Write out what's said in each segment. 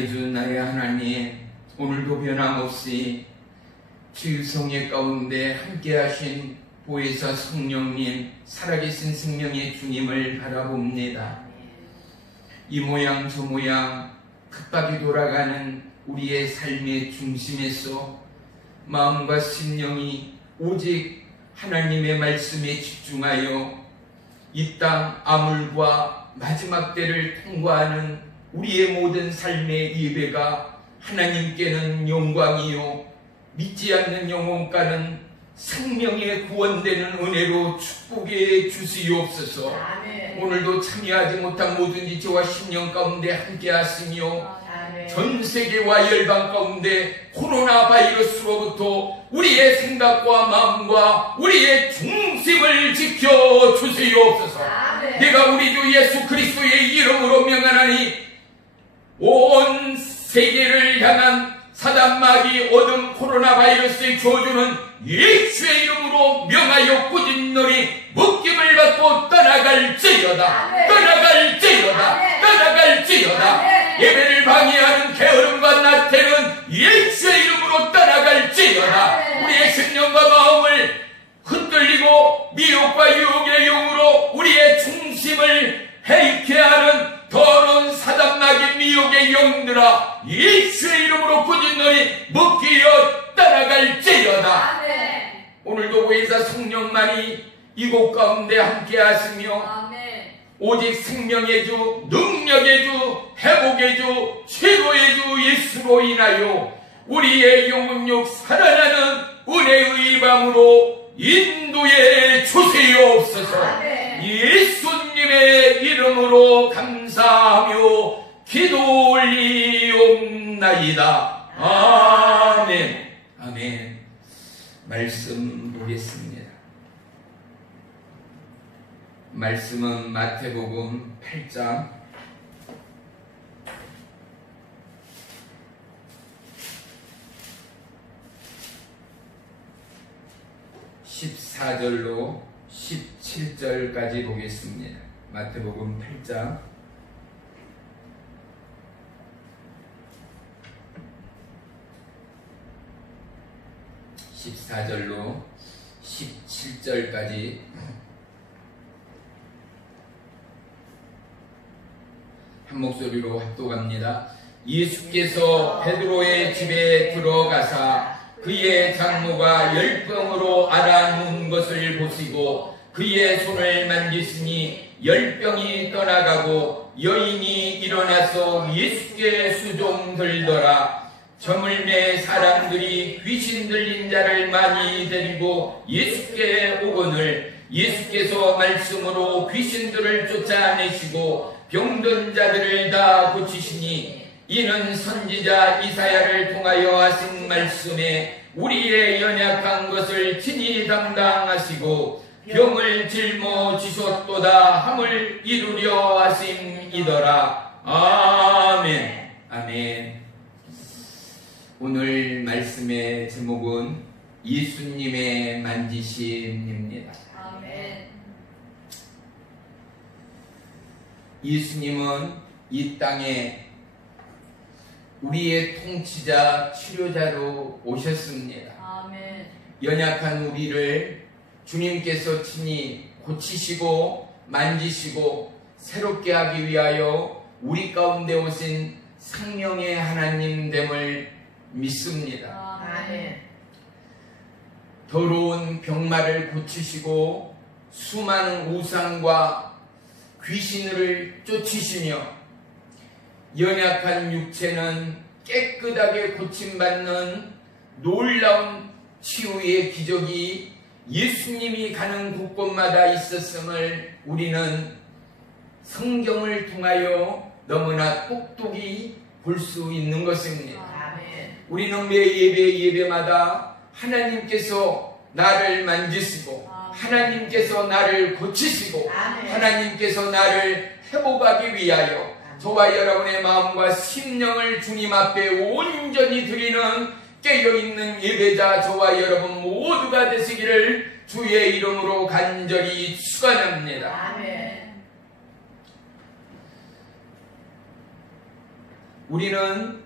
만나의 주 나의 하나님, 오늘도 변함없이 주유성회 가운데 함께하신 보혜사 성령님, 살아계신 생명의 주님을 바라봅니다. 이 모양 저 모양 급하게 돌아가는 우리의 삶의 중심에서 마음과 심령이 오직 하나님의 말씀에 집중하여 이 땅 암울과 마지막 때를 통과하는 우리의 모든 삶의 예배가 하나님께는 영광이요 믿지 않는 영혼과는 생명의 구원되는 은혜로 축복해 주시옵소서. 아멘. 오늘도 참여하지 못한 모든 지체와 심령 가운데 함께 하시며 전 세계와 열방 가운데 코로나 바이러스로부터 우리의 생각과 마음과 우리의 중심을 지켜 주시옵소서. 내가 우리 주 예수 그리스도의 이름으로 명하나니 온 세계를 향한 사단마귀 어둠 코로나 바이러스의 저주는 예수의 이름으로 명하여 꾸짖노니 묶임을 받고 떠나갈지어다. 떠나갈지어다. 떠나갈지어다. 예배를 방해하는 게으름과 나태는 예수의 이름으로 떠나갈지어다. 우리의 심령과 마음을 흔들리고 미혹과 유혹의 영으로 우리의 중심을 해이케 하는 더러운 사단마귀 미혹의 영들아, 예수의 이름으로 꾸짖노니 묶이어 떠나갈지어다. 오늘도 보혜사 성령만이 이곳 가운데 함께 하시며 오직 생명의 주, 능력의 주, 회복의 주, 최고의 주 예수로 인하여 우리의 영혼력 살아나는 은혜의 밤으로 인도해 주시옵소서. 예수님의 이름으로 감사하며 기도 올리옵나이다. 아멘. 아멘. 말씀 보겠습니다. 말씀은 마태복음 8장 14절로 17절까지 보겠습니다. 마태복음 8장 14절로 17절까지 한 목소리로 합독합니다. 예수께서 베드로의 집에 들어가사 그의 장모가 열병으로 앓아누운 것을 보시고 그의 손을 만지시니 열병이 떠나가고 여인이 일어나서 예수께 수종들더라. 저물매 사람들이 귀신 들린 자를 많이 데리고 예수께 오거늘 예수께서 말씀으로 귀신들을 쫓아내시고 병든 자들을 다 고치시니 이는 선지자 이사야를 통하여 하신 말씀에 우리의 연약한 것을 친히 담당하시고 병을 짊어지셨도다 함을 이루려 하심이더라. 아멘. 아멘. 오늘 말씀의 제목은 예수님의 만지심입니다. 아멘. 예수님은 이 땅에 우리의 통치자, 치료자로 오셨습니다. 아멘. 연약한 우리를 주님께서 친히 고치시고 만지시고 새롭게 하기 위하여 우리 가운데 오신 생명의 하나님됨을 믿습니다. 아멘. 더러운 병마를 고치시고 수많은 우상과 귀신을 쫓으시며 연약한 육체는 깨끗하게 고침받는 놀라운 치유의 기적이 예수님이 가는 곳곳마다 있었음을 우리는 성경을 통하여 너무나 똑똑히 볼 수 있는 것입니다. 아멘. 우리는 매 예배마다 하나님께서 나를 만지시고 하나님께서 나를 고치시고 아멘. 하나님께서 나를 회복하기 위하여 저와 여러분의 마음과 심령을 주님 앞에 온전히 드리는 깨어있는 예배자 저와 여러분 모두가 되시기를 주의 이름으로 간절히 축원합니다. 아멘. 우리는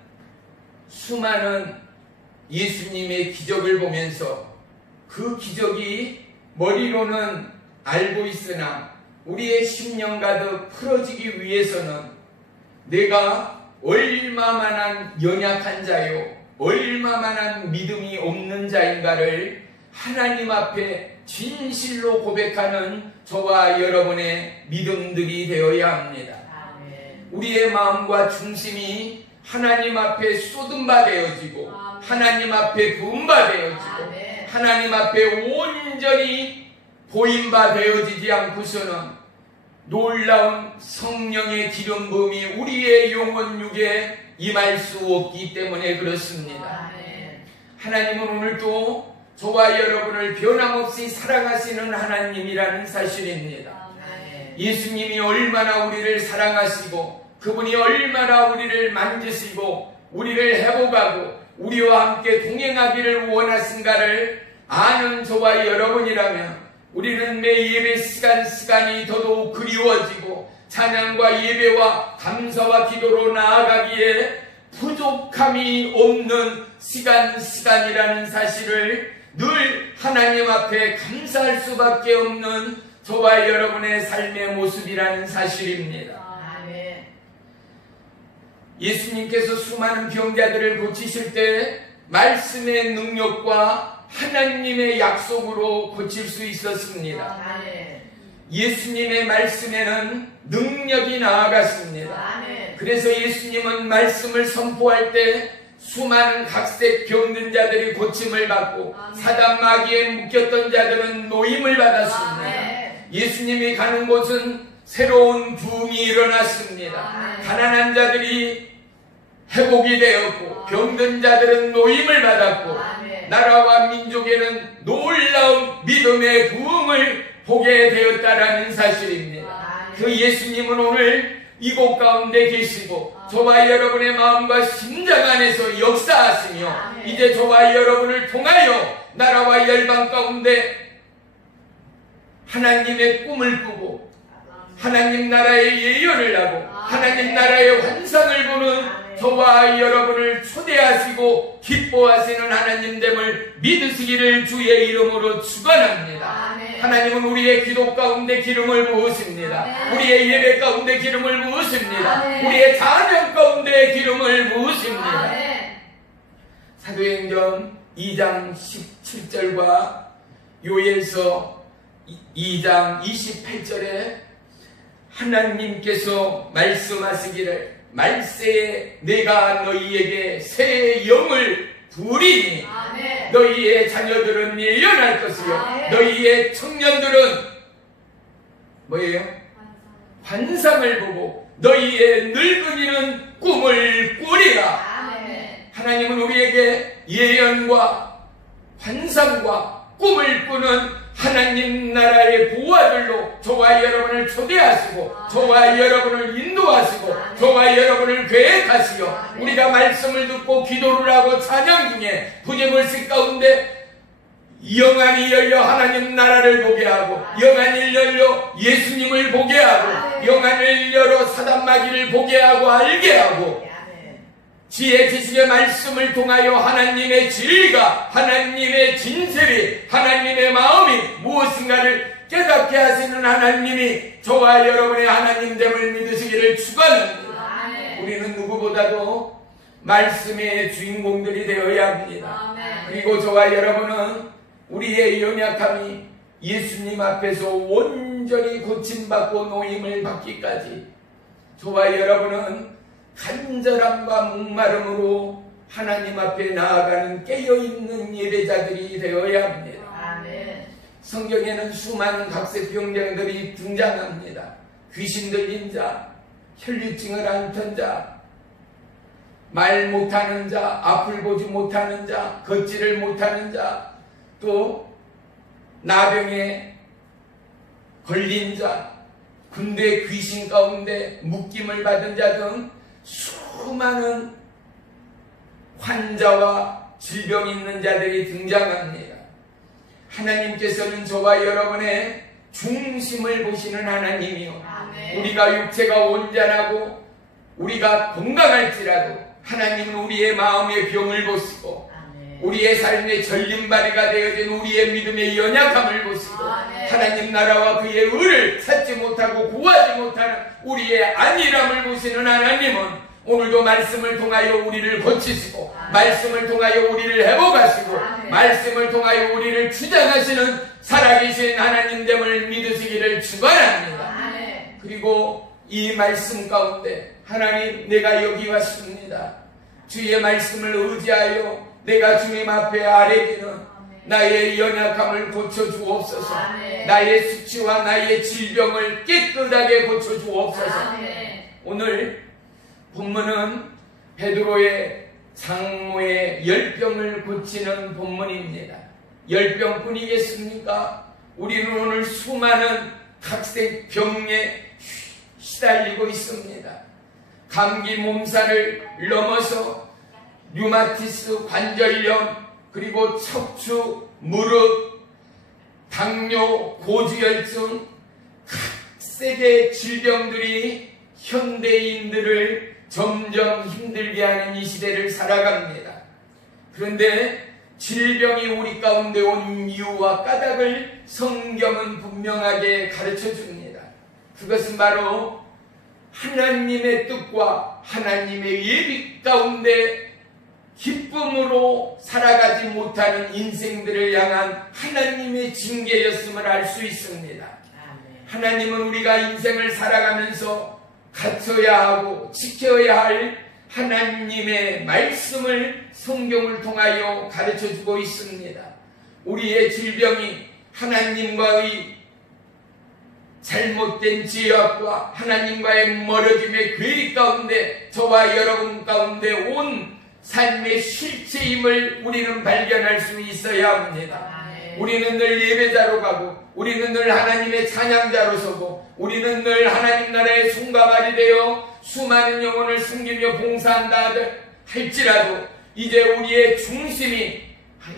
수많은 예수님의 기적을 보면서 그 기적이 머리로는 알고 있으나 우리의 심령 가득 풀어지기 위해서는 내가 얼마만한 연약한 자요, 얼마만한 믿음이 없는 자인가를 하나님 앞에 진실로 고백하는 저와 여러분의 믿음들이 되어야 합니다. 우리의 마음과 중심이 하나님 앞에 쏟은 바 되어지고 하나님 앞에 부은 바 되어지고 하나님 앞에 온전히 보인 바 되어지지 않고서는 놀라운 성령의 기름 부음이 우리의 영혼 육에 임할 수 없기 때문에 그렇습니다. 하나님은 오늘도 저와 여러분을 변함없이 사랑하시는 하나님이라는 사실입니다. 예수님이 얼마나 우리를 사랑하시고 그분이 얼마나 우리를 만지시고 우리를 회복하고 우리와 함께 동행하기를 원하신가를 아는 저와 여러분이라면 우리는 매 예배 시간이 더더욱 그리워지고 찬양과 예배와 감사와 기도로 나아가기에 부족함이 없는 시간이라는 사실을 늘 하나님 앞에 감사할 수밖에 없는 저와 여러분의 삶의 모습이라는 사실입니다. 예수님께서 수많은 병자들을 고치실 때 말씀의 능력과 하나님의 약속으로 고칠 수 있었습니다. 예수님의 말씀에는 능력이 나아갔습니다. 그래서 예수님은 말씀을 선포할 때 수많은 각색 병든 자들이 고침을 받고 사단 마귀에 묶였던 자들은 노임을 받았습니다. 예수님이 가는 곳은 새로운 부흥이 일어났습니다. 가난한 자들이 회복이 되었고 병든 자들은 노임을 받았고 나라와 민족에는 놀라운 믿음의 부흥을 보게 되었다라는 사실입니다. 그 예수님은 오늘 이곳 가운데 계시고 저와 여러분의 마음과 심장 안에서 역사하시며 이제 저와 여러분을 통하여 나라와 열방 가운데 하나님의 꿈을 꾸고 하나님 나라의 예언을 하고 하나님 나라의 환상을 보는 저와 여러분을 초대하시고 기뻐하시는 하나님됨을 믿으시기를 주의 이름으로 축원합니다. 하나님은 우리의 기도 가운데 기름을 부으십니다. 우리의 예배 가운데 기름을 부으십니다. 우리의 자녀 가운데 기름을 부으십니다. 사도행전 2장 17절과 요엘서 2장 28절에 하나님께서 말씀하시기를 말세에 내가 너희에게 새 영을 부으리니 너희의 자녀들은 예언할 것이요 너희의 청년들은 뭐예요? 환상을 보고 너희의 늙은이는 꿈을 꾸리라. 하나님은 우리에게 예언과 환상과 꿈을 꾸는 하나님 나라의 보호자들로 저와 여러분을 초대하시고 저와 여러분을 인도하시고 저와 여러분을 계획하시어 우리가 말씀을 듣고 기도를 하고 찬양 중에 부재물식 가운데 영안이 열려 하나님 나라를 보게 하고 영안이 열려 예수님을 보게 하고 영안을 열어 사단마귀를 보게 하고 알게 하고 지혜 지식의 말씀을 통하여 하나님의 진리가 하나님의 진실이 하나님의 마음이 무엇인가를 깨닫게 하시는 하나님이 저와 여러분의 하나님됨을 믿으시기를 축원합니다. 우리는 누구보다도 말씀의 주인공들이 되어야 합니다. 그리고 저와 여러분은 우리의 연약함이 예수님 앞에서 온전히 고침받고 노임을 받기까지 저와 여러분은 간절함과 목마름으로 하나님 앞에 나아가는 깨어있는 예배자들이 되어야 합니다. 성경에는 수많은 각색병자들이 등장합니다. 귀신 들린 자, 혈류증을 앓던 자, 말 못하는 자, 앞을 보지 못하는 자, 걷지를 못하는 자, 또 나병에 걸린 자, 군대 귀신 가운데 묶임을 받은 자 등 수많은 환자와 질병 있는 자들이 등장합니다. 하나님께서는 저와 여러분의 중심을 보시는 하나님이요 우리가 육체가 온전하고 우리가 건강할지라도 하나님은 우리의 마음의 병을 보시고 우리의 삶의 절림발이가 되어진 우리의 믿음의 연약함을 보시고 하나님 나라와 그의 의를 찾지 못하고 구하지 못하는 우리의 안일함을 보시는 하나님은 오늘도 말씀을 통하여 우리를 고치시고 말씀을 통하여 우리를 회복하시고 말씀을 통하여 우리를 주장하시는 살아계신 하나님됨을 믿으시기를 축원합니다. 그리고 이 말씀 가운데 하나님 내가 여기 왔습니다. 주의 말씀을 의지하여 내가 주님 앞에 아뢰기는 나의 연약함을 고쳐주옵소서. 나의 수치와 나의 질병을 깨끗하게 고쳐주옵소서. 오늘 본문은 베드로의 장모의 열병을 고치는 본문입니다. 열병뿐이겠습니까? 우리는 오늘 수많은 각색 병에 시달리고 있습니다. 감기 몸살을 넘어서 류마티스 관절염, 그리고 척추, 무릎, 당뇨, 고지혈증, 각색의 질병들이 현대인들을 점점 힘들게 하는 이 시대를 살아갑니다. 그런데 질병이 우리 가운데 온 이유와 까닭을 성경은 분명하게 가르쳐 줍니다. 그것은 바로 하나님의 뜻과 하나님의 예비 가운데 기쁨으로 살아가지 못하는 인생들을 향한 하나님의 징계였음을 알 수 있습니다. 하나님은 우리가 인생을 살아가면서 갖춰야 하고 지켜야 할 하나님의 말씀을 성경을 통하여 가르쳐주고 있습니다. 우리의 질병이 하나님과의 잘못된 지혜와 하나님과의 멀어짐의 괴리 가운데 저와 여러분 가운데 온 삶의 실체임을 우리는 발견할 수 있어야 합니다. 우리는 늘 예배자로 가고 우리는 늘 하나님의 찬양자로 서고 우리는 늘 하나님 나라의 손과 발이 되어 수많은 영혼을 섬기며 봉사한다 할지라도 이제 우리의 중심이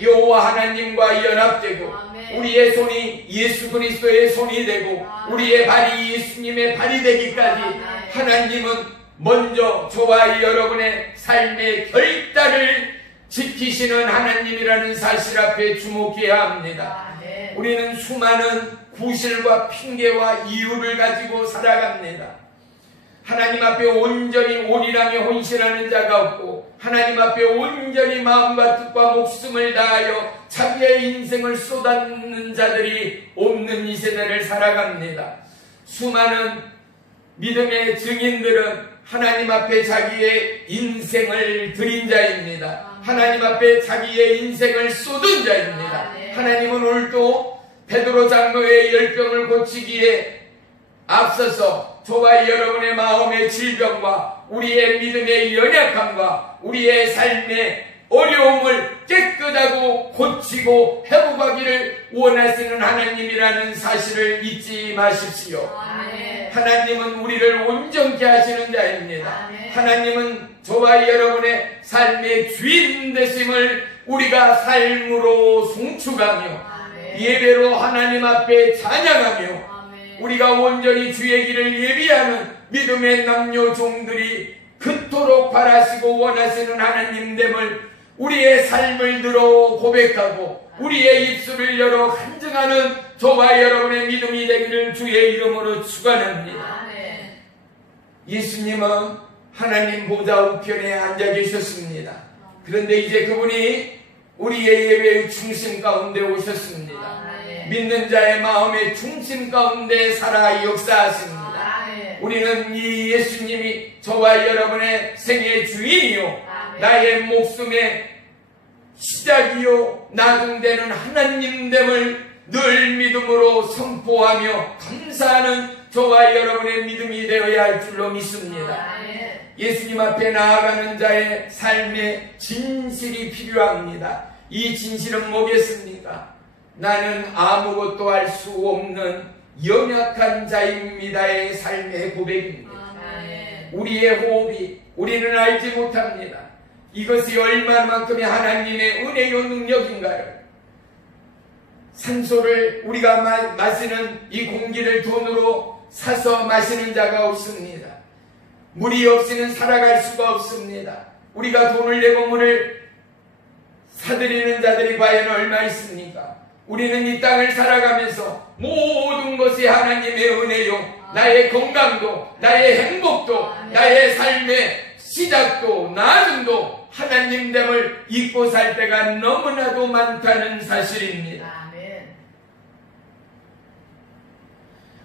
여호와 하나님과 연합되고 우리의 손이 예수 그리스도의 손이 되고 우리의 발이 예수님의 발이 되기까지 하나님은 먼저 저와 여러분의 삶의 결단을 지키시는 하나님이라는 사실 앞에 주목해야 합니다. 우리는 수많은 구실과 핑계와 이유를 가지고 살아갑니다. 하나님 앞에 온전히 올인하며 혼신하는 자가 없고 하나님 앞에 온전히 마음과 뜻과 목숨을 다하여 자기의 인생을 쏟아붓는 자들이 없는 이 세대를 살아갑니다. 수많은 믿음의 증인들은 하나님 앞에 자기의 인생을 드린 자입니다. 하나님 앞에 자기의 인생을 쏟은 자입니다. 하나님은 오늘도 베드로 장로의 열병을 고치기에 앞서서 저와 여러분의 마음의 질병과 우리의 믿음의 연약함과 우리의 삶의 어려움을 깨끗하고 고치고 회복하기를 원하시는 하나님이라는 사실을 잊지 마십시오. 하나님은 우리를 온전케 하시는 자입니다. 하나님은 저와 여러분의 삶의 주인 되심을 우리가 삶으로 송축하며 예배로 하나님 앞에 찬양하며 우리가 온전히 주의 길을 예비하는 믿음의 남녀 종들이 그토록 바라시고 원하시는 하나님됨을 우리의 삶을 들어 고백하고 우리의 입술을 열어 간증하는 저와 여러분의 믿음이 되기를 주의 이름으로 축원합니다. 예수님은 하나님 보좌 우편에 앉아 계셨습니다. 그런데 이제 그분이 우리의 예배의 중심 가운데 오셨습니다. 믿는 자의 마음의 중심 가운데 살아 역사하십니다. 우리는 이 예수님이 저와 여러분의 생의 주인이요 나의 목숨의 시작이요 나중되는 하나님됨을 늘 믿음으로 선포하며 감사하는 저와 여러분의 믿음이 되어야 할 줄로 믿습니다. 예수님 앞에 나아가는 자의 삶의 진실이 필요합니다. 이 진실은 뭐겠습니까? 나는 아무것도 할 수 없는 연약한 자입니다의 삶의 고백입니다. 우리의 호흡이 우리는 알지 못합니다. 이것이 얼마만큼의 하나님의 은혜요 능력인가요? 산소를 우리가 마시는 이 공기를 돈으로 사서 마시는 자가 없습니다. 물이 없이는 살아갈 수가 없습니다. 우리가 돈을 내고 물을 사들이는 자들이 과연 얼마 있습니까? 우리는 이 땅을 살아가면서 모든 것이 하나님의 은혜요, 나의 건강도, 나의 행복도, 나의 삶의 시작도 나중도 하나님됨을 잊고 살 때가 너무나도 많다는 사실입니다.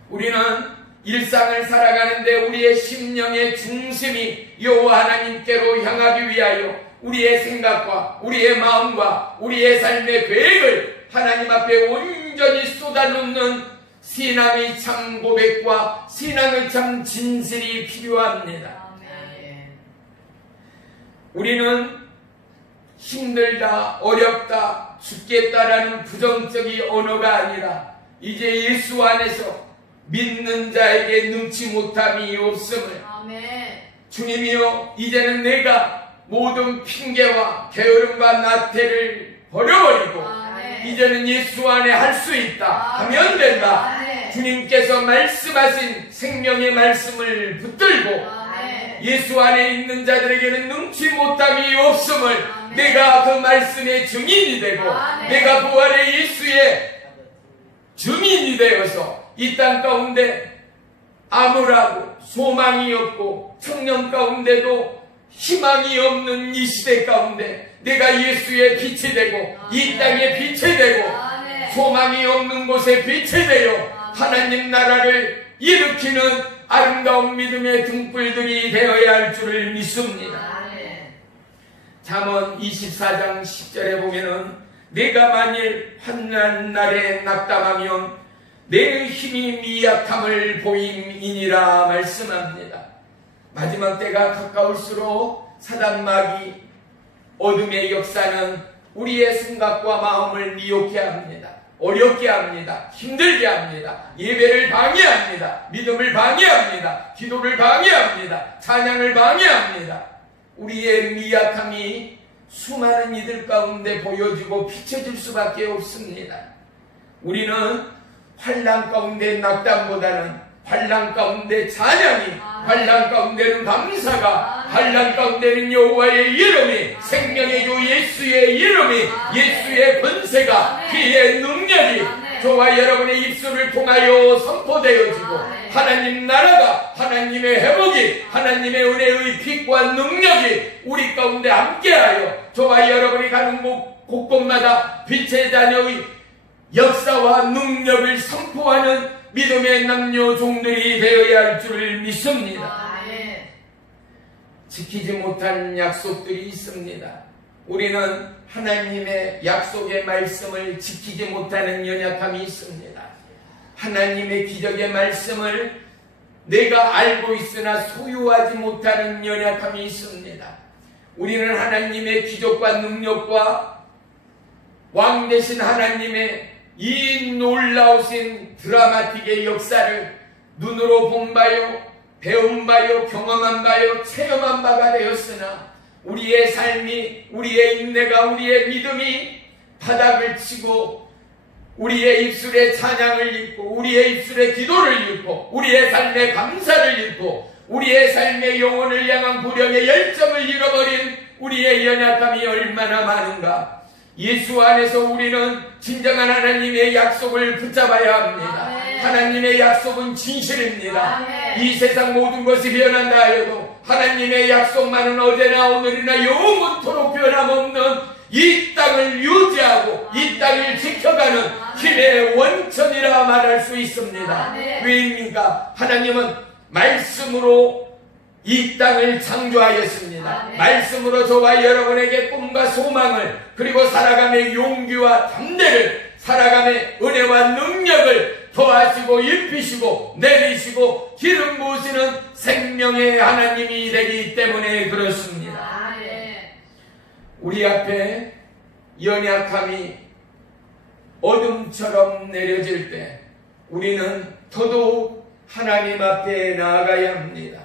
우리는 일상을 살아가는데 우리의 심령의 중심이 여호와 하나님께로 향하기 위하여 우리의 생각과 우리의 마음과 우리의 삶의 계획을 하나님 앞에 온전히 쏟아놓는 신앙의 참 고백과 신앙의 참 진실이 필요합니다. 우리는 힘들다, 어렵다, 죽겠다라는 부정적인 언어가 아니라 이제 예수 안에서 믿는 자에게 능치 못함이 없음을, 주님이여 이제는 내가 모든 핑계와 게으름과 나태를 버려버리고 이제는 예수 안에 할 수 있다 하면 된다. 주님께서 말씀하신 생명의 말씀을 붙들고 예수 안에 있는 자들에게는 능치 못함이 없음을 내가 그 말씀의 증인이 되고 내가 부활의 예수의 증인이 되어서 이 땅 가운데 암울하고 소망이 없고 청년 가운데도 희망이 없는 이 시대 가운데 내가 예수의 빛이 되고 이 땅의 빛이 되고 소망이 없는 곳에 빛이 되어 하나님 나라를 일으키는 아름다운 믿음의 등불들이 되어야 할 줄을 믿습니다. 잠언 24장 10절에 보면은 내가 만일 환난 날에 낙담하면 내 힘이 미약함을 보임이니라 말씀합니다. 마지막 때가 가까울수록 사단마귀 어둠의 역사는 우리의 생각과 마음을 미혹게 합니다. 어렵게 합니다. 힘들게 합니다. 예배를 방해합니다. 믿음을 방해합니다. 기도를 방해합니다. 찬양을 방해합니다. 우리의 미약함이 수많은 이들 가운데 보여지고 비춰질 수밖에 없습니다. 우리는 환난 가운데 낙담보다는 환난 가운데 찬양이, 환난 가운데는 감사가, 환난 가운데는 여호와의 이름이, 생명의 주 예수의 이름이, 예수의 권세가, 그의 능력이 저와 여러분의 입술을 통하여 선포되어지고 하나님 나라가, 하나님의 회복이, 하나님의 은혜의 빛과 능력이 우리 가운데 함께하여 저와 여러분이 가는 곳곳마다 빛의 자녀의 역사와 능력을 선포하는 믿음의 남녀 종들이 되어야 할 줄을 믿습니다. 지키지 못한 약속들이 있습니다. 우리는 하나님의 약속의 말씀을 지키지 못하는 연약함이 있습니다. 하나님의 기적의 말씀을 내가 알고 있으나 소유하지 못하는 연약함이 있습니다. 우리는 하나님의 기적과 능력과 왕 되신 하나님의 이 놀라우신 드라마틱의 역사를 눈으로 본 바요, 배운 바요, 경험한 바요, 체험한 바가 되었으나 우리의 삶이, 우리의 인내가, 우리의 믿음이 바닥을 치고 우리의 입술에 찬양을 잃고 우리의 입술에 기도를 잃고 우리의 삶에 감사를 잃고 우리의 삶의 영혼을 향한 불령의 열정을 잃어버린 우리의 연약함이 얼마나 많은가. 예수 안에서 우리는 진정한 하나님의 약속을 붙잡아야 합니다. 하나님의 약속은 진실입니다. 이 세상 모든 것이 변한다 하여도 하나님의 약속만은 어제나 오늘이나 영원토록 변함없는 이 땅을 유지하고 이 땅을 지켜가는 힘의 원천이라 말할 수 있습니다. 왜입니까? 하나님은 말씀으로 이 땅을 창조하였습니다. 말씀으로 저와 여러분에게 꿈과 소망을, 그리고 살아감의 용기와 담대를, 살아감의 은혜와 능력을 더하시고 입히시고 내리시고 기름 부으시는 생명의 하나님이 되기 때문에 그렇습니다. 우리 앞에 연약함이 어둠처럼 내려질 때 우리는 더더욱 하나님 앞에 나아가야 합니다.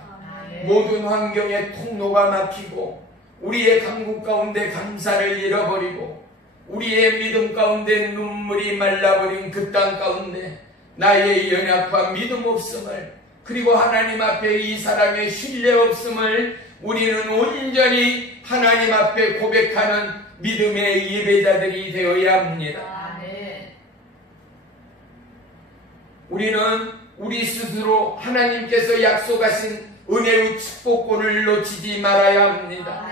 모든 환경에 통로가 막히고 우리의 강국 가운데 감사를 잃어버리고 우리의 믿음 가운데 눈물이 말라버린 그 땅 가운데 나의 연약과 믿음 없음을 그리고 하나님 앞에 이 사람의 신뢰 없음을 우리는 온전히 하나님 앞에 고백하는 믿음의 예배자들이 되어야 합니다. 우리는 우리 스스로 하나님께서 약속하신 은혜의 축복권을 놓치지 말아야 합니다.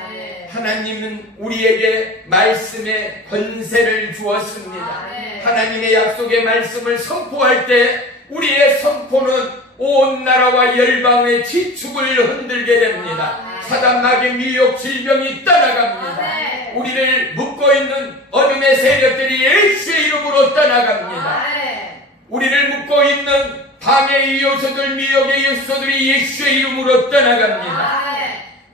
하나님은 우리에게 말씀의 권세를 주었습니다. 하나님의 약속의 말씀을 선포할 때 우리의 선포는 온 나라와 열방의 지축을 흔들게 됩니다. 사단, 마귀, 미혹, 질병이 떠나갑니다. 우리를 묶어있는 어둠의 세력들이 예수의 이름으로 떠나갑니다. 우리를 묶어있는 방해의 요소들, 미혹의 요소들이 예수의 이름으로 떠나갑니다.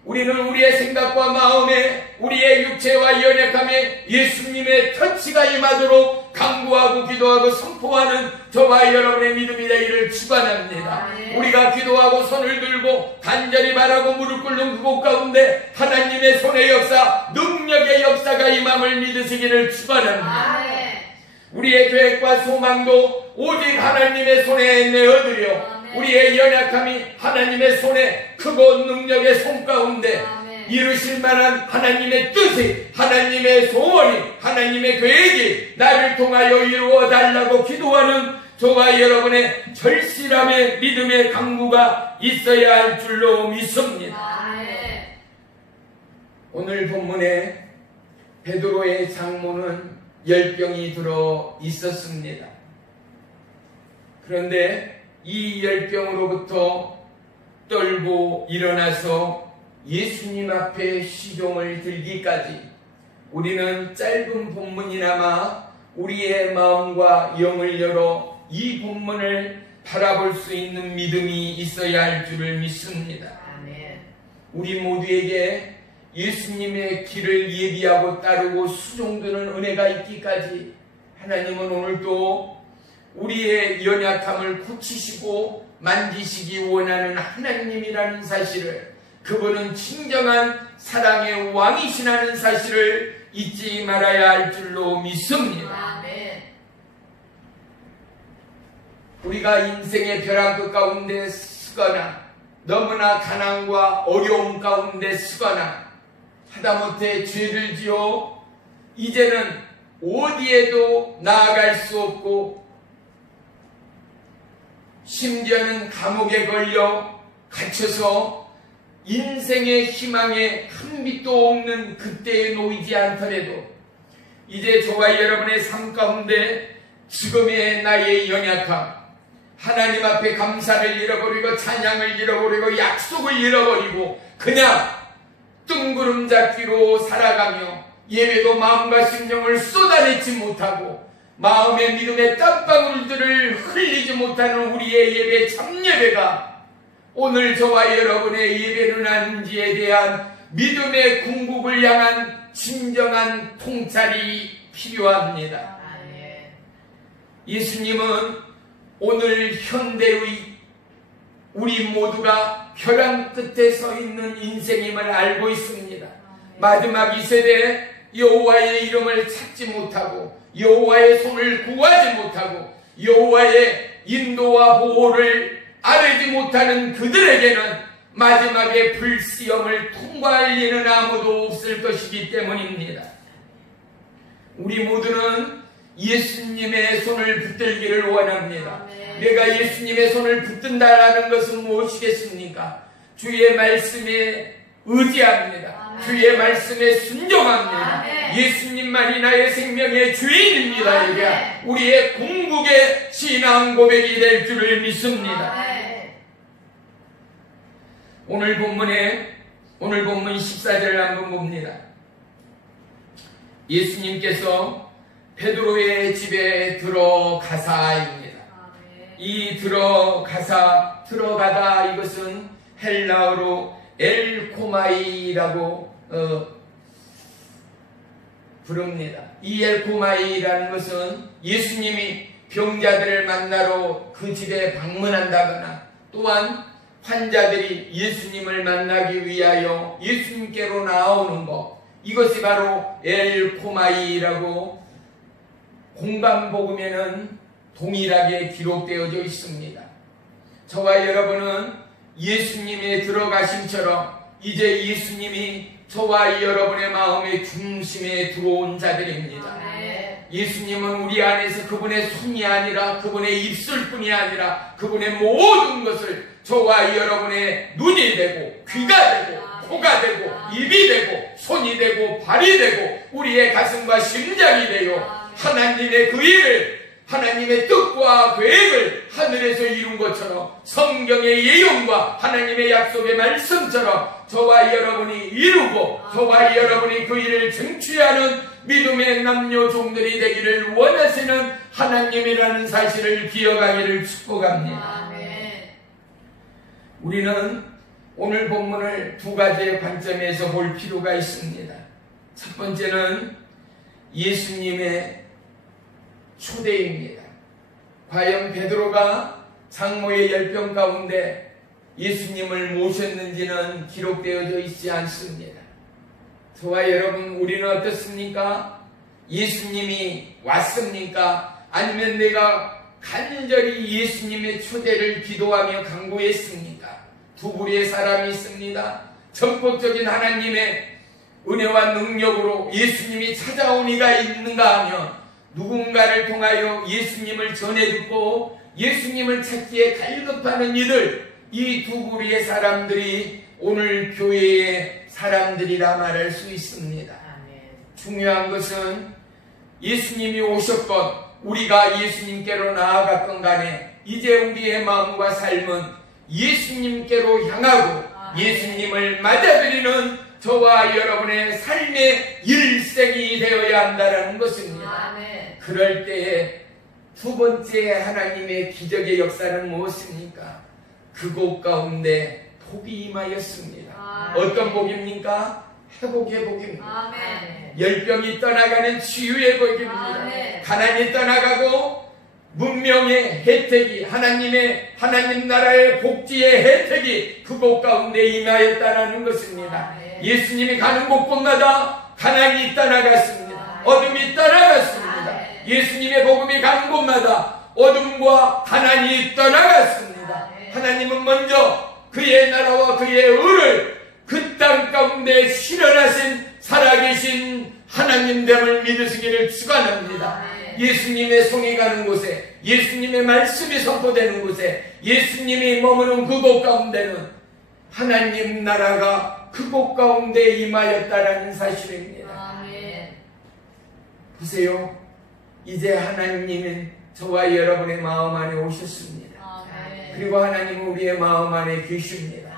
우리는 우리의 생각과 마음에, 우리의 육체와 연약함에 예수님의 터치가 임하도록 강구하고 기도하고 선포하는 저와 여러분의 믿음이 되기를 축원합니다. 우리가 기도하고 손을 들고 간절히 말하고 무릎 꿇는 그곳 가운데 하나님의 손의 역사, 능력의 역사가 임함을 믿으시기를 축원합니다. 우리의 계획과 소망도 오직 하나님의 손에 내어드려 우리의 연약함이 하나님의 손에 크고 능력의 손 가운데 이루실 만한 하나님의 뜻이, 하나님의 소원이, 하나님의 계획이 나를 통하여 이루어 달라고 기도하는 저와 여러분의 절실함의 믿음의 강구가 있어야 할 줄로 믿습니다. 오늘 본문에 베드로의 장모는 열병이 들어 있었습니다. 그런데 이 열병으로부터 떨고 일어나서 예수님 앞에 시종을 들기까지 우리는 짧은 본문이나마 우리의 마음과 영을 열어 이 본문을 바라볼 수 있는 믿음이 있어야 할 줄을 믿습니다. 우리 모두에게 예수님의 길을 예비하고 따르고 수종드는 은혜가 있기까지 하나님은 오늘도 우리의 연약함을 고치시고 만지시기 원하는 하나님이라는 사실을, 그분은 진정한 사랑의 왕이시라는 사실을 잊지 말아야 할 줄로 믿습니다. 우리가 인생의 벼랑 끝 가운데 서거나 너무나 가난과 어려움 가운데 서거나 하다못해 죄를 지어 이제는 어디에도 나아갈 수 없고 심지어는 감옥에 걸려 갇혀서 인생의 희망에 한 빛도 없는 그때에 놓이지 않더라도 이제 저와 여러분의 삶 가운데 지금의 나의 연약함, 하나님 앞에 감사를 잃어버리고 찬양을 잃어버리고 약속을 잃어버리고 그냥 뜬구름 잡기로 살아가며 예배도 마음과 심령을 쏟아내지 못하고 마음의 믿음의 땀방울들을 흘리지 못하는 우리의 예배 참예배가 오늘 저와 여러분의 예배는 아닌지에 대한 믿음의 궁극을 향한 진정한 통찰이 필요합니다. 예수님은 오늘 현대의 우리 모두가 벼랑 끝에 서 있는 인생임을 알고 있습니다. 마지막 이 세대에 여호와의 이름을 찾지 못하고 여호와의 손을 구하지 못하고 여호와의 인도와 보호를 알지 못하는 그들에게는 마지막에 불시험을 통과할 일은 아무도 없을 것이기 때문입니다. 우리 모두는 예수님의 손을 붙들기를 원합니다. 내가 예수님의 손을 붙든다라는 것은 무엇이겠습니까? 주의 말씀에 의지합니다. 주의 말씀에 순종합니다. 예수님만이 나의 생명의 주인입니다. 이게 우리의 궁극의 신앙 고백이 될 줄을 믿습니다. 오늘 본문 14절을 한번 봅니다. 예수님께서 베드로의 집에 들어가사입니다. 이 들어가다 이것은 헬라어로 엘코마이라고 부릅니다. 이 엘코마이라는 것은 예수님이 병자들을 만나러 그 집에 방문한다거나 또한 환자들이 예수님을 만나기 위하여 예수님께로 나오는 것, 이것이 바로 엘코마이라고 공간복음에는 동일하게 기록되어져 있습니다. 저와 여러분은 예수님의 들어가심처럼 이제 예수님이 저와 여러분의 마음의 중심에 들어온 자들입니다. 예수님은 우리 안에서 그분의 손이 아니라 그분의 입술뿐이 아니라 그분의 모든 것을 저와 여러분의 눈이 되고 귀가 되고 코가 되고 입이 되고 손이 되고 발이 되고 우리의 가슴과 심장이 되어 하나님의 그 일을 하나님의 뜻과 계획을 하늘에서 이룬 것처럼 성경의 예언과 하나님의 약속의 말씀처럼 저와 여러분이 이루고 저와 여러분이 그 일을 쟁취하는 믿음의 남녀 종들이 되기를 원하시는 하나님이라는 사실을 기억하기를 축복합니다. 우리는 오늘 본문을 두 가지의 관점에서 볼 필요가 있습니다. 첫 번째는 예수님의 초대입니다. 과연 베드로가 장모의 10병 가운데 예수님을 모셨는지는 기록되어져 있지 않습니다. 저와 여러분, 우리는 어떻습니까? 예수님이 왔습니까? 아니면 내가 간절히 예수님의 초대를 기도하며 간구했습니까? 두 부류의 사람이 있습니다. 전폭적인 하나님의 은혜와 능력으로 예수님이 찾아온 이가 있는가 하면 누군가를 통하여 예수님을 전해 듣고 예수님을 찾기에 갈급하는 이들, 이 두 부류의 사람들이 오늘 교회의 사람들이라 말할 수 있습니다. 중요한 것은 예수님이 오셨건 우리가 예수님께로 나아갔건 간에 이제 우리의 마음과 삶은 예수님께로 향하고 예수님을 맞아들이는 저와 여러분의 삶의 일생이 되어야 한다는 것입니다. 그럴 때에 두 번째 하나님의 기적의 역사는 무엇입니까? 그곳 가운데 복이 임하였습니다. 어떤 복입니까? 회복의 복입니다. 10병이 떠나가는 치유의 복입니다. 가난이 떠나가고 문명의 혜택이 하나님 나라의 복지의 혜택이 그곳 가운데 임하였다는 것입니다. 예수님이 가는 곳곳마다 가난이 떠나갔습니다. 어둠이 떠나갔습니다. 예수님의 복음이 가는 곳마다 어둠과 가난이 떠나갔습니다. 하나님은 먼저 그의 나라와 그의 의를 그 땅 가운데 실현하신 살아계신 하나님됨을 믿으시기를 축원합니다. 예수님의 손이 가는 곳에, 예수님의 말씀이 선포되는 곳에, 예수님이 머무는 그곳 가운데는 하나님 나라가 그곳 가운데 임하였다라는 사실입니다. 보세요. 이제 하나님은 저와 여러분의 마음 안에 오셨습니다. 그리고 하나님은 우리의 마음 안에 계십니다.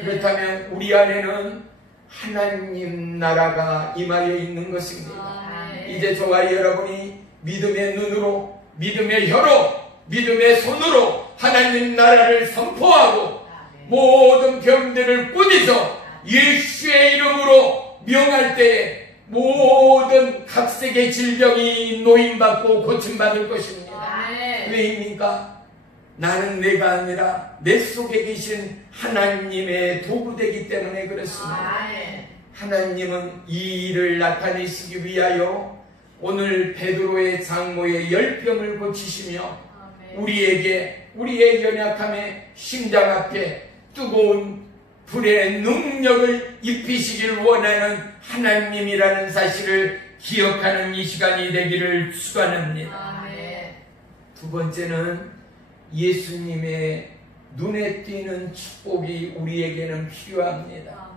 그렇다면 우리 안에는 하나님 나라가 임하여 있는 것입니다. 이제 저와 여러분이 믿음의 눈으로, 믿음의 혀로, 믿음의 손으로 하나님 나라를 선포하고 모든 병들을 꾸짖어 예수의 이름으로 명할 때에 모든 각색의 질병이 노임받고 고침받을 것입니다. 왜입니까? 나는 내가 아니라 내 속에 계신 하나님의 도구되기 때문에 그렇습니다. 하나님은 이 일을 나타내시기 위하여 오늘 베드로의 장모의 10병을 고치시며 우리에게 우리의 연약함의 심장 앞에 뜨거운 불의 능력을 입히시길 원하는 하나님이라는 사실을 기억하는 이 시간이 되기를 축원합니다. 두 번째는 예수님의 눈에 띄는 축복이 우리에게는 필요합니다.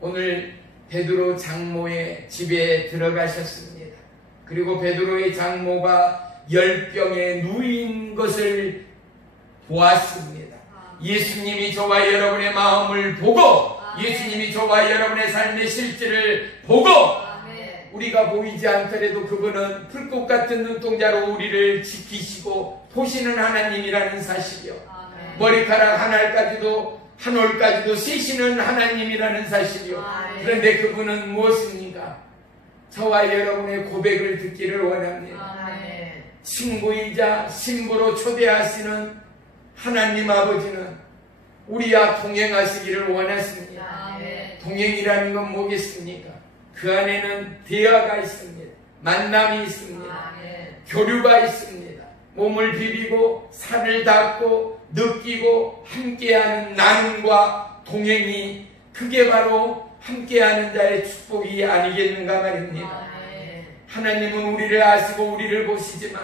오늘 베드로 장모의 집에 들어가셨습니다. 그리고 베드로의 장모가 10병에 누인 것을 보았습니다. 예수님이 저와 여러분의 마음을 보고 예수님이 저와 여러분의 삶의 실질을 보고 우리가 보이지 않더라도 그분은 불꽃 같은 눈동자로 우리를 지키시고 보시는 하나님이라는 사실이요. 머리카락 한 올까지도 세시는 하나님이라는 사실이요. 그런데 그분은 무엇입니까? 저와 여러분의 고백을 듣기를 원합니다. 친구이자 신부로 초대하시는 하나님 아버지는 우리와 동행하시기를 원하십니다. 동행이라는 건 뭐겠습니까? 그 안에는 대화가 있습니다. 만남이 있습니다. 교류가 있습니다. 몸을 비비고 살을 닦고 느끼고 함께하는 나눔과 동행이 그게 바로 함께하는 자의 축복이 아니겠는가 말입니다. 하나님은 우리를 아시고 우리를 보시지만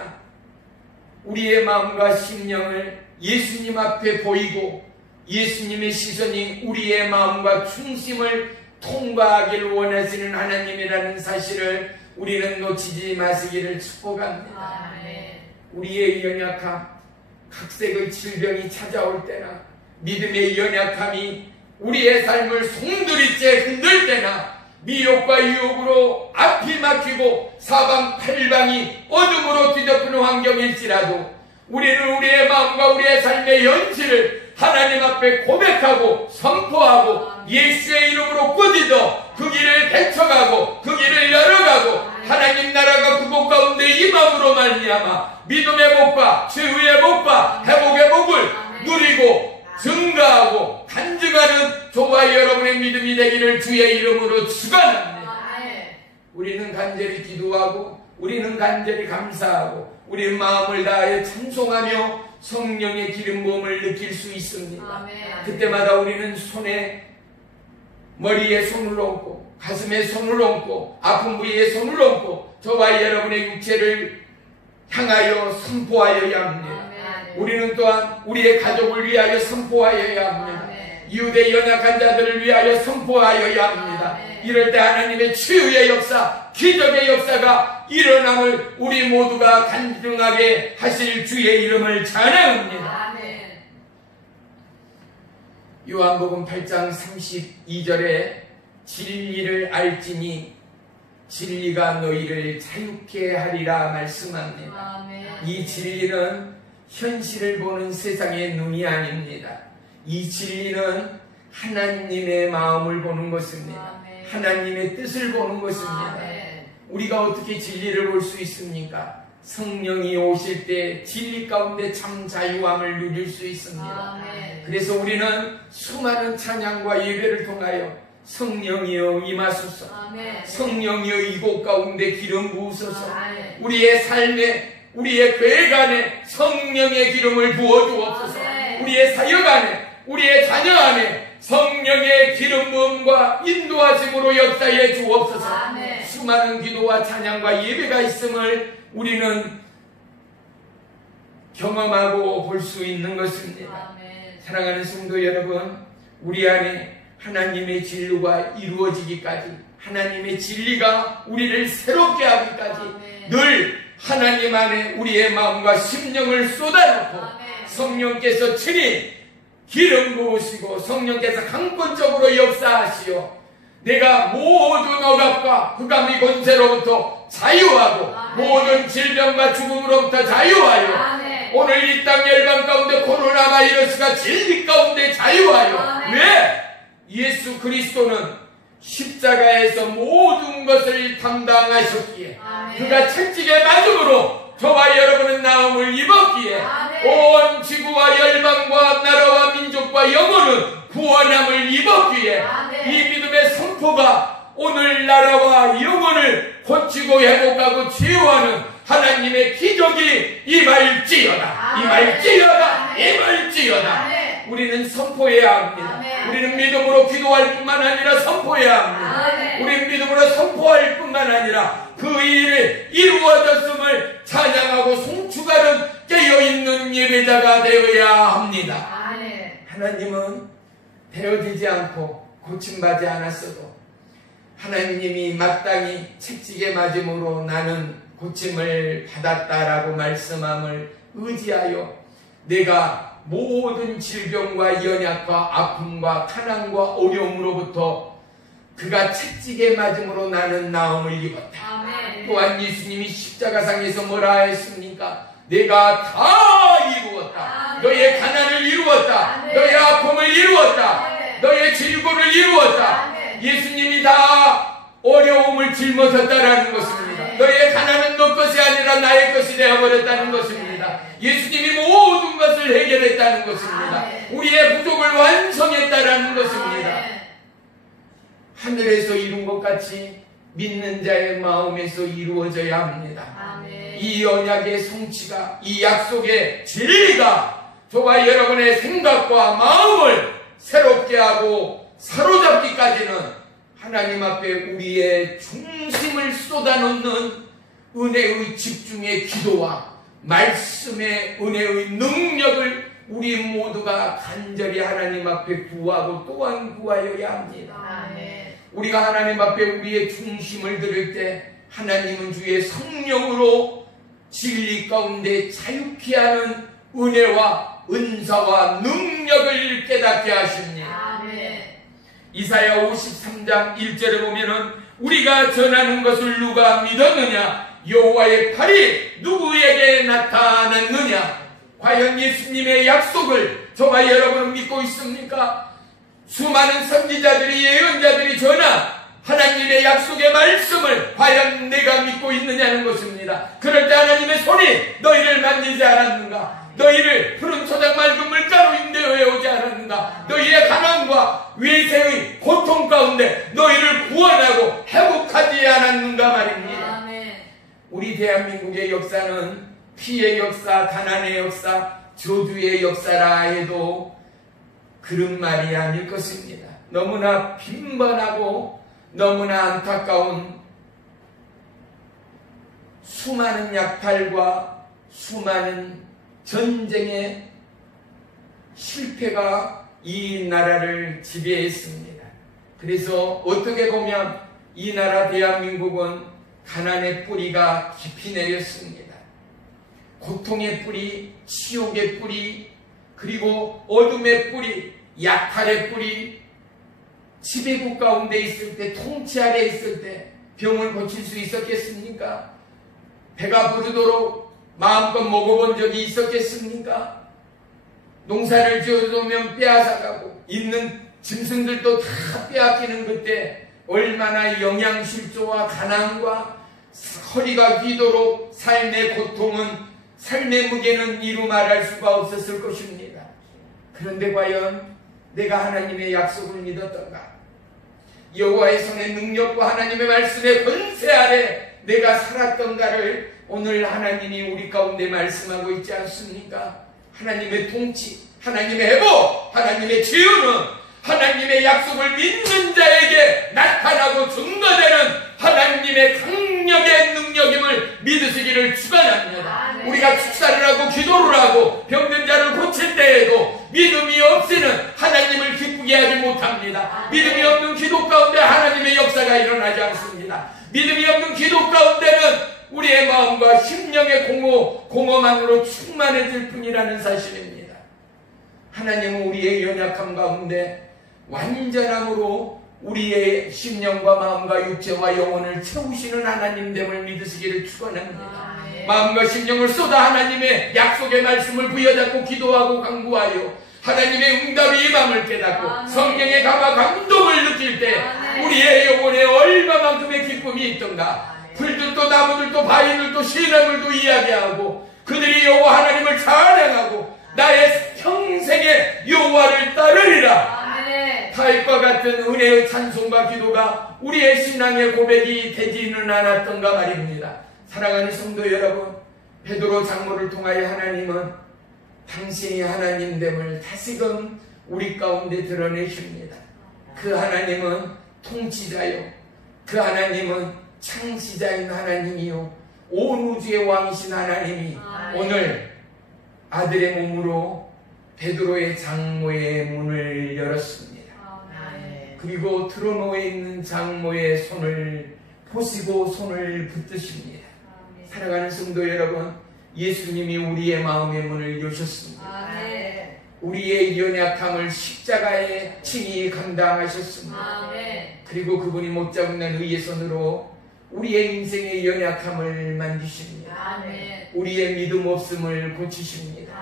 우리의 마음과 심령을 예수님 앞에 보이고 예수님의 시선이 우리의 마음과 중심을 통과하기를 원하시는 하나님이라는 사실을 우리는 놓치지 마시기를 축복합니다. 우리의 연약함, 각색의 질병이 찾아올 때나 믿음의 연약함이 우리의 삶을 송두리째 흔들 때나 미혹과 유혹으로 앞이 막히고 사방팔방이 어둠으로 뒤덮이는 환경일지라도 우리는 우리의 마음과 우리의 삶의 현실을 하나님 앞에 고백하고 선포하고 예수의 이름으로 꾸짖어 그 길을 개척하고 그 길을 열어가고 하나님 나라가 그곳 가운데 임함으로 말미암아 믿음의 복과 치유의 복과 회복의 복을 누리고 증가하고 간증하는 저와 여러분의 믿음이 되기를 주의 이름으로 축원합니다. 우리는 간절히 기도하고 우리는 간절히 감사하고 우리는 마음을 다하여 찬송하며 성령의 기름 부음을 느낄 수 있습니다. 그때마다 우리는 손에 머리에 손을 얹고 가슴에 손을 얹고 아픈 부위에 손을 얹고 저와 여러분의 육체를 향하여 선포하여야 합니다. 우리는 또한 우리의 가족을 위하여 선포하여야 합니다. 이웃의 연약한 자들을 위하여 선포하여야 합니다. 이럴 때 하나님의 치유의 역사, 기적의 역사가 일어남을 우리 모두가 간증하게 하실 주의 이름을 찬양합니다. 요한복음 8장 32절에 진리를 알지니 진리가 너희를 자유케 하리라 말씀합니다. 이 진리는 현실을 보는 세상의 눈이 아닙니다. 이 진리는 하나님의 마음을 보는 것입니다. 하나님의 뜻을 보는 것입니다. 우리가 어떻게 진리를 볼 수 있습니까? 성령이 오실 때 진리 가운데 참 자유함을 누릴 수 있습니다. 그래서 우리는 수많은 찬양과 예배를 통하여 성령이여 임하소서, 성령이여 이곳 가운데 기름 부으소서, 우리의 삶에 우리의 계획 안에 성령의 기름을 부어주옵소서, 우리의 사역 안에 우리의 자녀 안에 성령의 기름 부음과 인도하심으로 역사해 주옵소서. 수많은 기도와 찬양과 예배가 있음을 우리는 경험하고 볼 수 있는 것입니다. 사랑하는 성도 여러분, 우리 안에 하나님의 진리가 이루어지기까지, 하나님의 진리가 우리를 새롭게 하기까지 늘 하나님 안에 우리의 마음과 심령을 쏟아놓고 성령께서 친히 기름 부으시고 성령께서 강권적으로 역사하시어 내가 모든 억압과 흑암의 권세로부터 자유하고 모든 질병과 죽음으로부터 자유하여 오늘 이 땅 열방 가운데 코로나 바이러스가 진리 가운데 자유하여 왜? 예수 그리스도는 십자가에서 모든 것을 담당하셨기에 그가 채찍에 맞음으로 저와 여러분은 나음을 입었기에 온 지구와 열방과 나라와 민족과 영혼은 구원함을 입었기에 이 믿음의 선포가 오늘 나라와 영혼을 고치고 회복하고 치유하는 하나님의 기적이 임할지어다, 임할지어다, 임할지어다. 우리는 선포해야 합니다. 우리는 믿음으로 기도할 뿐만 아니라 선포해야 합니다. 우리는 믿음으로 선포할 뿐만 아니라 그 일이 이루어졌음을 찬양하고 송축하는 깨어있는 예배자가 되어야 합니다. 하나님은 되어지지 않고 고침받지 않았어도 하나님이 마땅히 채찍에 맞음으로 나는 고침을 받았다라고 말씀함을 의지하여 내가 모든 질병과 연약과 아픔과 가난과 어려움으로부터 그가 채찍에 맞음으로 나는 나음을 입었다. 또한 예수님이 십자가상에서 뭐라 했습니까? 내가 다 이루었다. 너의 가난을 이루었다. 너의 아픔을 이루었다. 너의 질고를 이루었다. 예수님이 다 어려움을 짊어졌다라는 것입니다. 너의 가난은 너 것이 아니라 나의 것이 되어버렸다는 것입니다. 예수님이 모든 것을 해결했다는 것입니다. 우리의 부족을 완성했다라는 것입니다. 하늘에서 이룬 것 같이 믿는 자의 마음에서 이루어져야 합니다. 아멘. 이 언약의 성취가, 이 약속의 진리가 저와 여러분의 생각과 마음을 새롭게 하고 사로잡기까지는 하나님 앞에 우리의 중심을 쏟아놓는 은혜의 집중의 기도와 말씀의 은혜의 능력을 우리 모두가 간절히 하나님 앞에 구하고 또한 구하여야 합니다. 아멘. 우리가 하나님 앞에 우리의 중심을 들을 때 하나님은 주의 성령으로 진리 가운데 자유케 하는 은혜와 은사와 능력을 깨닫게 하십니다. 아멘. 이사야 53장 1절에 보면은 우리가 전하는 것을 누가 믿었느냐? 여호와의 팔이 누구에게 나타났느냐? 과연 예수님의 약속을 저와 여러분은 믿고 있습니까? 수많은 선지자들이, 예언자들이 전한 하나님의 약속의 말씀을 과연 내가 믿고 있느냐는 것입니다. 그럴 때 하나님의 손이 너희를 만지지 않았는가? 너희를 푸른 초장 맑은 물가로 인도해 오지 않았는가? 너희의 가난과 외세의 고통 가운데 너희를 구원하고 회복하지 않았는가 말입니다. 아멘. 우리 대한민국의 역사는 피의 역사, 가난의 역사, 저주의 역사라 해도 그런 말이 아닐 것입니다. 너무나 빈번하고 너무나 안타까운 수많은 약탈과 수많은 전쟁의 실패가 이 나라를 지배했습니다. 그래서 어떻게 보면 이 나라 대한민국은 가난의 뿌리가 깊이 내렸습니다. 고통의 뿌리, 치욕의 뿌리, 그리고 어둠의 뿌리, 약탈의 뿌리, 지배국 가운데 있을 때, 통치 아래 있을 때 병을 고칠 수 있었겠습니까? 배가 부르도록 마음껏 먹어본 적이 있었겠습니까? 농사를 지어놓으면 빼앗아가고 있는 짐승들도 다 빼앗기는 그때 얼마나 영양실조와 가난과 허리가 휘도록 삶의 고통은, 삶의 무게는 이루 말할 수가 없었을 것입니다. 그런데 과연 내가 하나님의 약속을 믿었던가? 여호와의 손의 능력과 하나님의 말씀의 권세 아래 내가 살았던가를 오늘 하나님이 우리 가운데 말씀하고 있지 않습니까? 하나님의 통치, 하나님의 회복, 하나님의 치유는 하나님의 약속을 믿는 자에게 나타나고 증거되는 하나님의 강력의 능력임을 믿으시기를 축원합니다. 아멘. 우리가 축사를 하고 기도를 하고 병든 자를 고칠 때에도 믿음이 없이는 하나님을 기쁘게 하지 못합니다. 아멘. 믿음이 없는 기도 가운데 하나님의 역사가 일어나지 않습니다. 믿음이 없는 기도 가운데는 우리의 마음과 심령의 공허만으로 충만해질 뿐이라는 사실입니다. 하나님은 우리의 연약함 가운데 완전함으로 우리의 심령과 마음과 육체와 영혼을 채우시는 하나님됨을 믿으시기를 축원합니다. 마음과 심령을 쏟아 하나님의 약속의 말씀을 부여잡고 기도하고 간구하여 하나님의 응답이 임함을 깨닫고 성경의 감화 감동을 느낄 때 우리의 영혼에 얼마만큼의 기쁨이 있던가. 풀들도 나무들도 바위들도 시나물도 이야기하고 그들이 여호와 하나님을 찬양하고 나의 평생의 여호와를 따르리라. 타입과 같은 은혜의 찬송과 기도가 우리의 신앙의 고백이 되지는 않았던가 말입니다. 사랑하는 성도 여러분, 베드로 장로를 통하여 하나님은 당신이 하나님됨을 다시금 우리 가운데 드러내십니다. 그 하나님은 통치자요, 그 하나님은 창시자인 하나님이요, 온 우주의 왕이신 하나님이 오늘 아들의 몸으로 베드로의 장모의 문을 열었습니다. 그리고 드러놓에 있는 장모의 손을 보시고 손을 붙드십니다. 사랑하는 성도 여러분, 예수님이 우리의 마음의 문을 여셨습니다. 우리의 연약함을 십자가에 친히 감당하셨습니다. 그리고 그분이 못잡는 의의 손으로 우리의 인생의 연약함을 만드십니다. 우리의 믿음 없음을 고치십니다.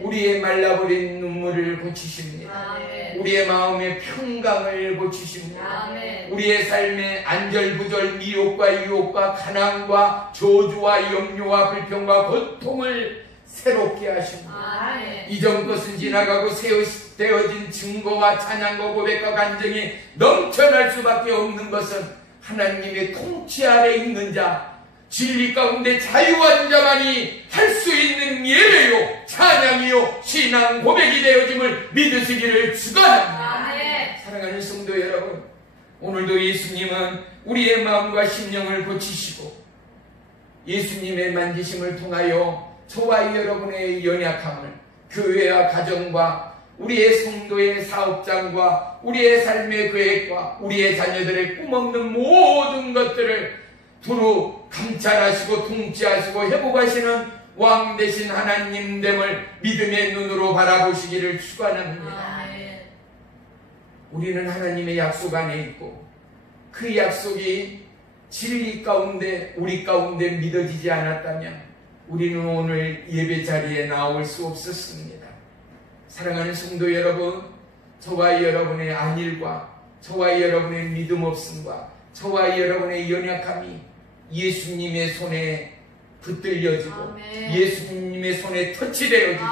우리의 말라버린 눈물을 고치십니다. 우리의 마음의 평강을 고치십니다. 우리의 삶의 안절부절, 미혹과 유혹과 가난과 저주와 염려와 불평과 고통을 새롭게 하십니다. 이전 것은 지나가고 새 되어진 증거와 찬양과 고백과 간증이 넘쳐날 수밖에 없는 것은 하나님의 통치 아래 있는 자, 진리 가운데 자유한 자만이 할 수 있는 예배요, 찬양이요, 신앙 고백이 되어짐을 믿으시기를 축원합니다. 사랑하는 성도 여러분, 오늘도 예수님은 우리의 마음과 심령을 고치시고 예수님의 만지심을 통하여 저와 여러분의 연약함을, 교회와 가정과 우리의 성도의 사업장과 우리의 삶의 계획과 우리의 자녀들의 꿈없는 모든 것들을 두루 감찰하시고 통치하시고 회복하시는 왕 되신 하나님 됨을 믿음의 눈으로 바라보시기를 축원합니다. 우리는 하나님의 약속 안에 있고 그 약속이 진리 가운데 우리 가운데 믿어지지 않았다면 우리는 오늘 예배 자리에 나올 수 없었습니다. 사랑하는 성도 여러분, 저와 여러분의 안일과 저와 여러분의 믿음 없음과 저와 여러분의 연약함이 예수님의 손에 붙들려지고 예수님의 손에 터치되어지고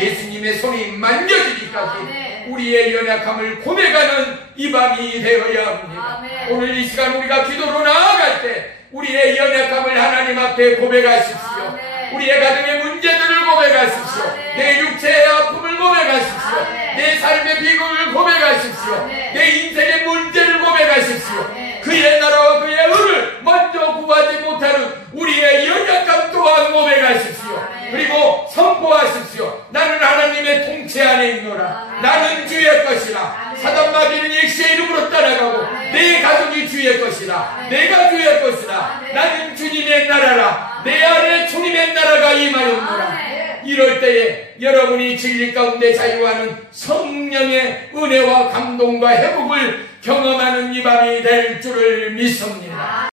예수님의 손이 만져지기까지 우리의 연약함을 고백하는 이 밤이 되어야 합니다. 오늘 이 시간 우리가 기도로 나아갈 때 우리의 연약함을 하나님 앞에 고백하십시오. 우리의 가정의 문제들을 고백하십시오. 내 육체의 아픔을 고백하십시오. 내 삶의 비극을 고백하십시오. 내 인생의 문제를 고백하십시오. 그의 나라와 그의 의를 먼저 구하지 못하는 우리의 연약함 또한 고백하십시오. 그리고 선포하십시오. 나는 하나님의 통치 안에 있노라. 나는 주의 것이라. 사단마귀는 예수의 이름으로 따라가고 내 가족이 주의 것이라. 내가 주의 것이라. 나는 주님의 나라라. 내 안에 주님의 나라가 임하였노라. 이럴 때에 여러분이 진리 가운데 자유하는 성령의 은혜와 감동과 회복을 경험하는 이 밤이 될 줄을 믿습니다.